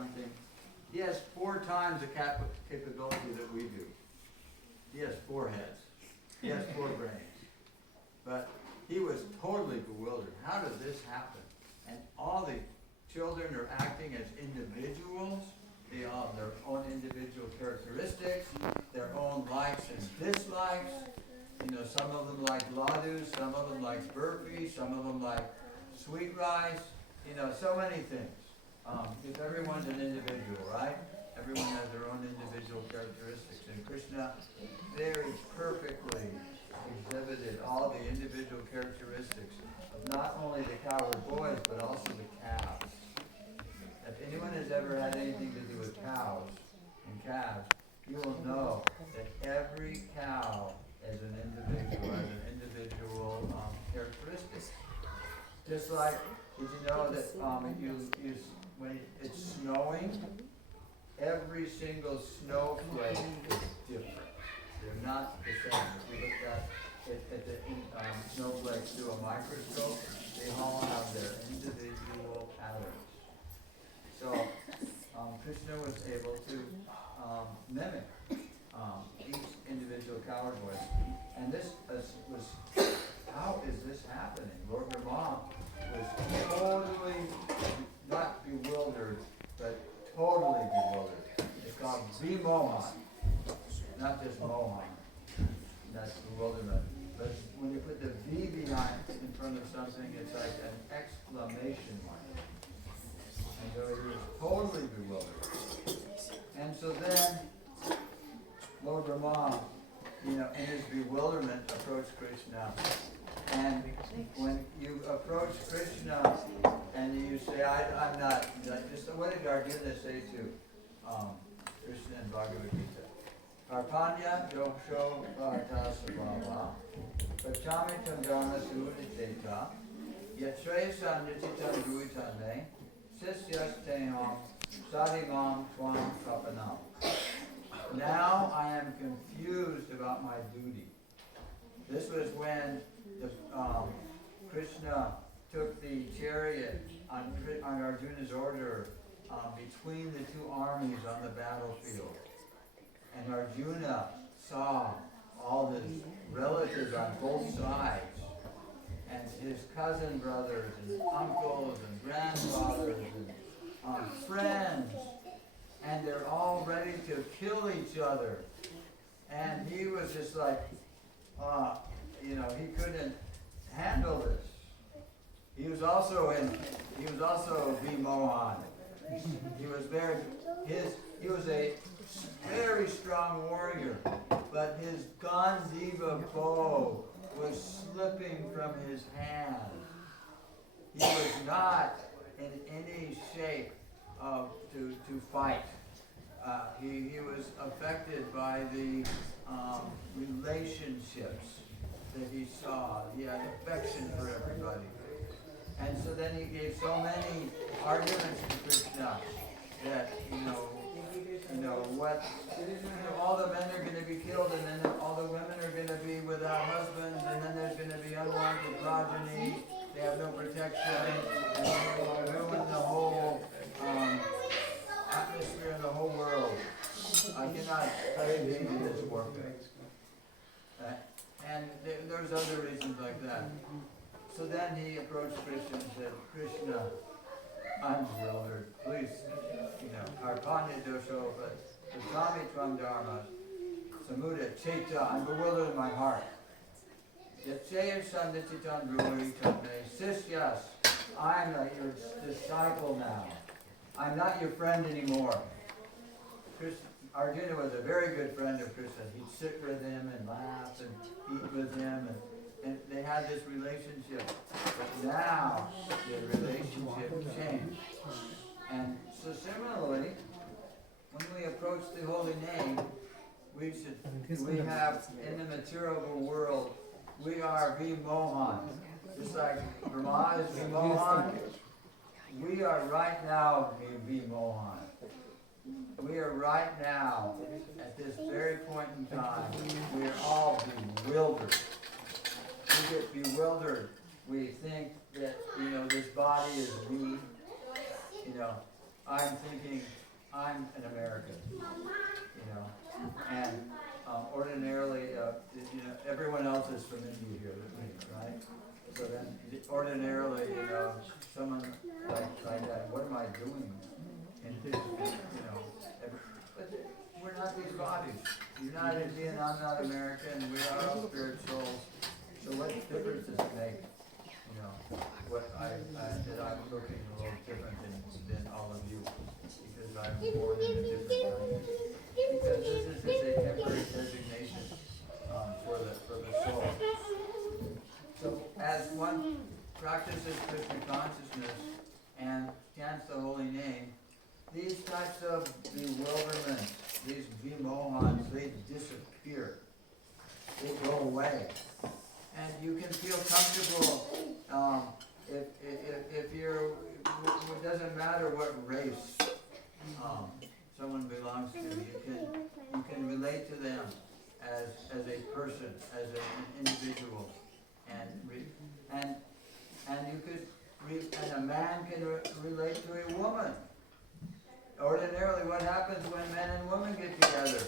something. He has 4 times the capability that we do. He has 4 heads. He has 4 brains. But he was totally bewildered. How did this happen? And all the children are acting as individuals. They all have their own individual characteristics, their own likes and dislikes. You know, some of them like laddu, some of them like burfi, some of them like sweet rice. You know, so many things. If everyone's an individual, right? Everyone has their own individual characteristics. And Krishna very perfectly exhibited all the individual characteristics of not only the cowherd boys, but also the calves. If anyone has ever had anything to do with cows and calves, you will know that every cow is an individual characteristic. Just like, did you know that when it's snowing, every single snowflake is different. They're not the same. If you look at the snowflakes through a microscope, they all have their individual patterns. So Krishna was able to mimic each individual cowherd voice. And this was, how is this happening? Lord Brahma was totally, not bewildered, but totally bewildered. It's called Vimohan, not just Mohan. That's bewilderment. But when you put the V behind in front of something, it's like an exclamation mark. And so he was totally bewildered. And so then, Lord Brahma, you know, in his bewilderment, approached Krishna. And when you approach Krishna and you say, I'm not, just what did Arjuna say to Krishna in Bhagavad Gita? Karpanya Yoksho Bharata Sabhava Pachami Tandana Suuditeta Yatreya Nititam Duitane Sisyas Teham Sadimam Twam Kapanam. Now I am confused about my duty. This was when Krishna took the chariot on Arjuna's order between the 2 armies on the battlefield. And Arjuna saw all his relatives on both sides, and his cousin brothers and uncles and grandfathers and friends, and they're all ready to kill each other. And he was just like, he couldn't handle this. He was also Vimohan. He was a very strong warrior, but his Gandiva bow was slipping from his hand. He was not in any shape to fight. He was affected by the relationships that he saw. He had affection for everybody. And so then he gave so many arguments to Krishna that, all the men are going to be killed, and then all the women are going to be without husbands, and then there's going to be unwanted progeny. They have no protection, and they will ruin the whole atmosphere in the whole world. I cannot play into this warfare. And there's other reasons like that. So then he approached Krishna and said, Krishna, I'm bewildered. Please, Karpanya dosho, but Swami Tvam Dharma, Samuda Cheta, I'm bewildered in my heart. Yachaya Sandititan Bruveri Tame, Sisyas, I'm your disciple now. I'm not your friend anymore. Arjuna was a very good friend of Krishna. He'd sit with him and laugh and eat with him, and they had this relationship. But now the relationship changed. And so similarly, when we approach the holy name, we have in the material world, we are Vimohan. Just like Brahma is Vimohan, we are right now Vimohan. We are right now, at this very point in time, we are all bewildered. We get bewildered. We think that, this body is me. I'm thinking, I'm an American, you know, and ordinarily, you know, everyone else is from India here with me, right? So then, ordinarily, you know, someone like that, what am I doing? And you know, but we're not these bodies. You're not Indian, I'm not American. We are all spirit souls. So what difference does it make? You know, that I'm looking a little different than all of you because I'm born in a different country. Because this is just a temporary designation for the soul. So as one practices Krishna consciousness and chants the holy name, these types of bewilderments, these vimohans, they disappear. They go away. And you can feel comfortable if you're, it doesn't matter what race someone belongs to, you can relate to them as a person, as an individual. And you could, and a man can relate to a woman. Ordinarily, what happens when men and women get together?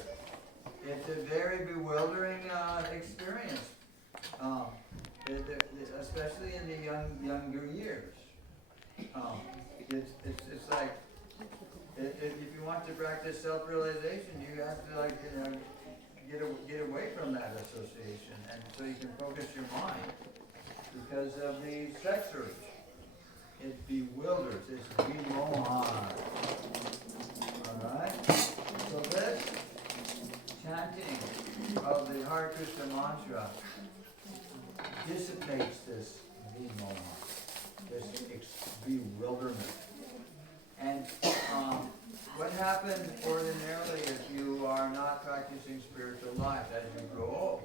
It's a very bewildering experience, especially in the younger years. It's like if you want to practice self-realization, you have to get away from that association, and so you can focus your mind because of the sex urge. It bewilders. It's vimohan. Alright? So this chanting of the Hare Krishna mantra dissipates this vimohan, this bewilderment. And what happens ordinarily if you are not practicing spiritual life as you grow old?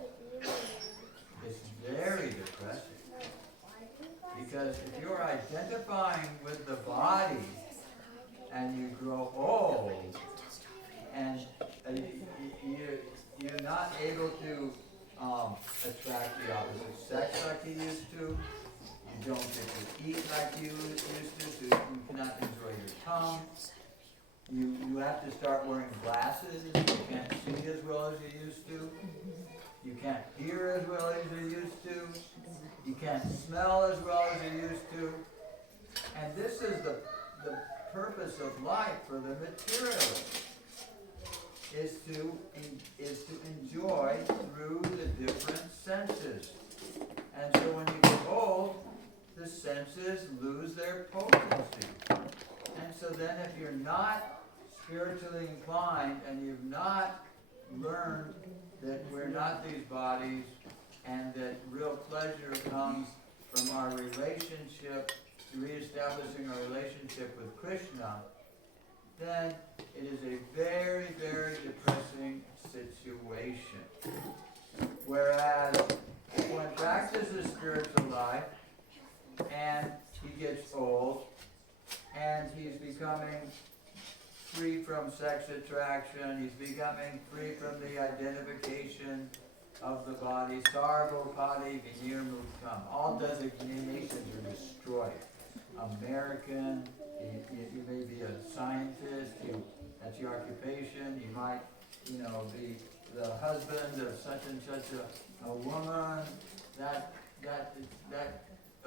It's very depressing. Because if you're identifying with the body and you grow old and you're not able to attract the opposite sex like you used to, you don't get to eat like you used to, so you cannot enjoy your tongue. You have to start wearing glasses. You can't see as well as you used to. You can't hear as well as you used to. You can't smell as well as you used to. And this is the purpose of life for the materialist, is to enjoy through the different senses. And so when you get old, the senses lose their potency. And so then if you're not spiritually inclined and you've not learned that we're not these bodies and that real pleasure comes from our relationship, reestablishing our relationship with Krishna, then it is a very, very depressing situation. Whereas when practices spiritual life and he gets old and he's becoming free from sex attraction, he's becoming free from the identification of the body, sarvo padi vinir muktam. All designations are destroyed. American, you may be a scientist, that's your occupation, you might, be the husband of such and such a woman, that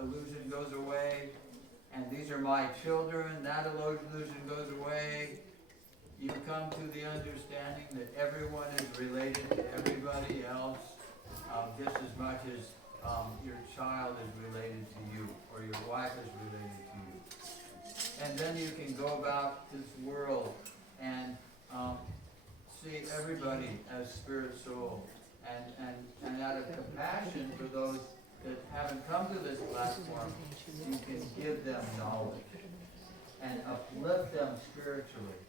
illusion goes away, and these are my children, that illusion goes away. You come to the understanding that everyone is related to everybody else, just as much as your child is related to you, or your wife is related to you. And then you can go about this world and see everybody as spirit soul, and out of compassion for those that haven't come to this platform, you can give them knowledge and uplift them spiritually.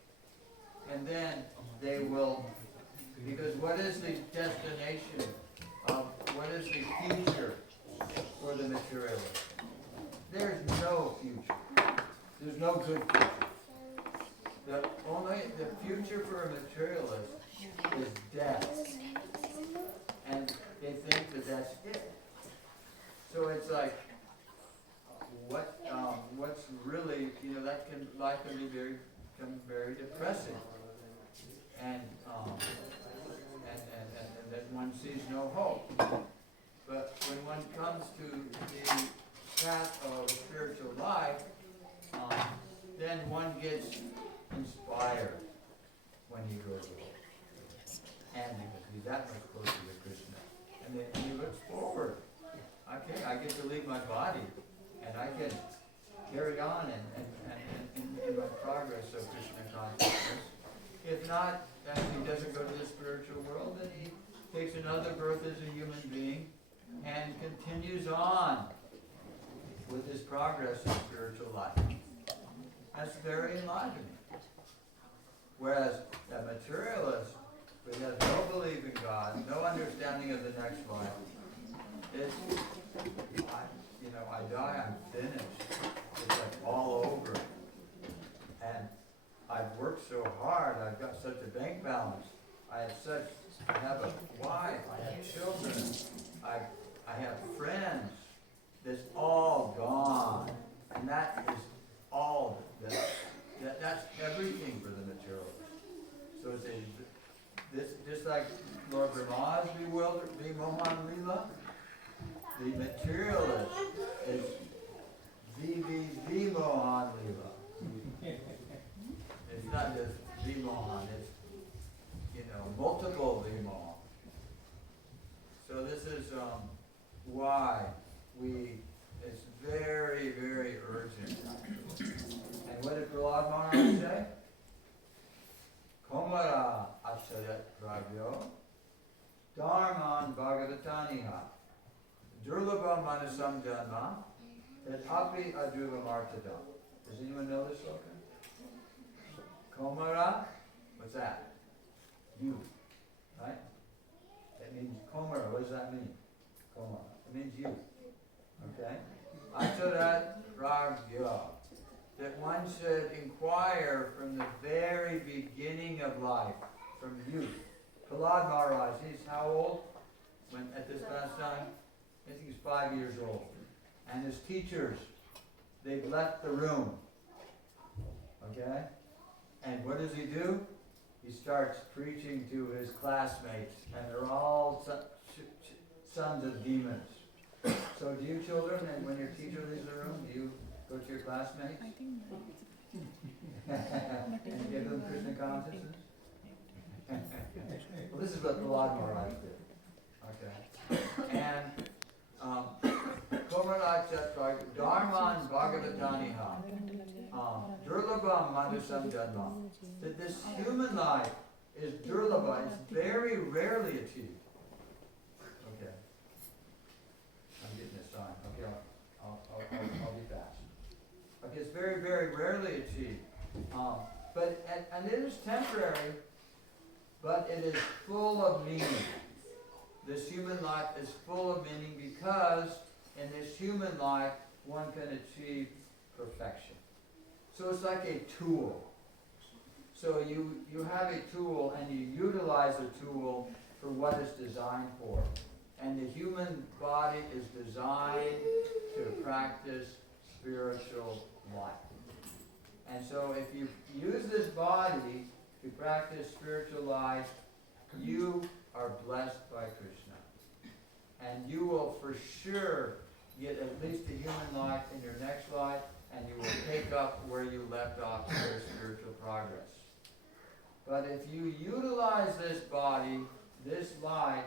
And then they will, because what is the destination of, what is the future for the materialist? There's no future. There's no good future. The future for a materialist is death. And they think that that's it. So it's like, what's really, life can be very become very depressing. And then one sees no hope. But when one comes to the path of spiritual life, then one gets inspired when he grows old. And because he's that much closer to Krishna. And then he looks forward. Okay, I get to leave my body, and I can carry on in my progress of Krishna consciousness. If not, and he doesn't go to the spiritual world, then he takes another birth as a human being and continues on with his progress in spiritual life. That's very enlivening. Whereas a materialist who has no belief in God, no understanding of the next life, I die, I'm finished. It's like all over. And I've worked so hard, I've got such a bank balance. I have a wife, I have children, I have friends. That's all gone. And that is all, that's everything for the materialist. So it's just like Lord Brahma's Mohan Lila, the materialist is the Mohan Lila. It's not just the Mohan, it's, multiple the Mohan. So this is why it's very, very urgent. And what did Prahlad Maharaj say? Komara Achayat Prabhyo Dharman Bhagavataniha Durlabha Manasam Janma Tat Api Adruva Martada. Does anyone know this slogan? Komara, what's that? You, right? That means Komara, what does that mean? Komara, it means you. Okay? Acharat Prabhyo. That one should inquire from the very beginning of life, from youth. Prahlad Maharaj, he's how old? When at this past time? I think he's 5 years old. And his teachers, they've left the room. Okay? And what does he do? He starts preaching to his classmates, and they're all sons of demons. So do you children, and when your teacher leaves the room, do you go to your classmates? I think and give them Krishna consciousness? Well, this is what Prahlad Maharaj did. Okay. And Komarachat Dharman Bhagavataniha Durlabham Manusam Janma. That this human life is durlabha, it's very rarely achieved. Okay. I'm getting this sign. Okay, I'll be fast. Okay, it's very, very rarely achieved. And it is temporary, but it is full of meaning. This human life is full of meaning because in this human life one can achieve perfection. So it's like a tool. So you have a tool and you utilize the tool for what it's designed for. And the human body is designed to practice spiritual life. And so if you use this body to practice spiritual life, you are blessed by Krishna. And you will for sure get at least a human life in your next life, and you will pick up where you left off in your spiritual progress. But if you utilize this body, this life,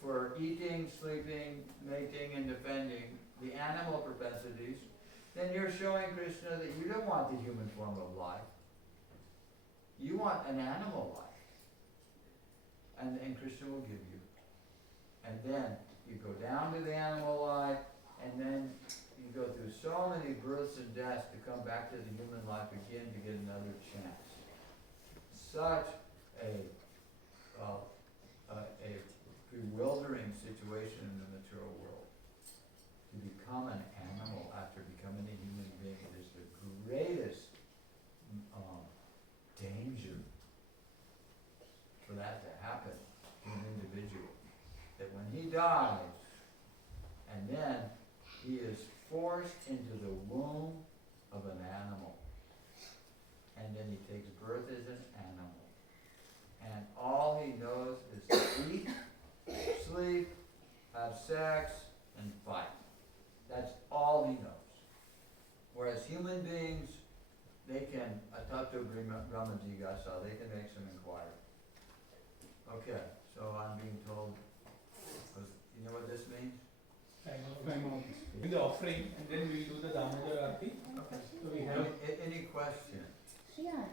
for eating, sleeping, mating, and defending the animal propensities, then you're showing Krishna that you don't want the human form of life. You want an animal life. And Krishna will give you. And then you go down to the animal life, and then you go through so many births and deaths to come back to the human life again to get another chance. Such a bewildering situation in the material world. To become an animal after becoming a human being is the greatest danger for that to happen to an individual. That when he dies, and then he is forced into the womb of an animal. And then takes birth as an animal. And all he knows is to eat, sleep, have sex, and fight. That's all he knows. Whereas human beings, they can, atato brahmajigasa, they can make some inquiry. Okay, so I'm being told, you know what this means? Time out. In the offering, and then we do the Damodar Aarti. Okay. So we have Any questions? Yeah.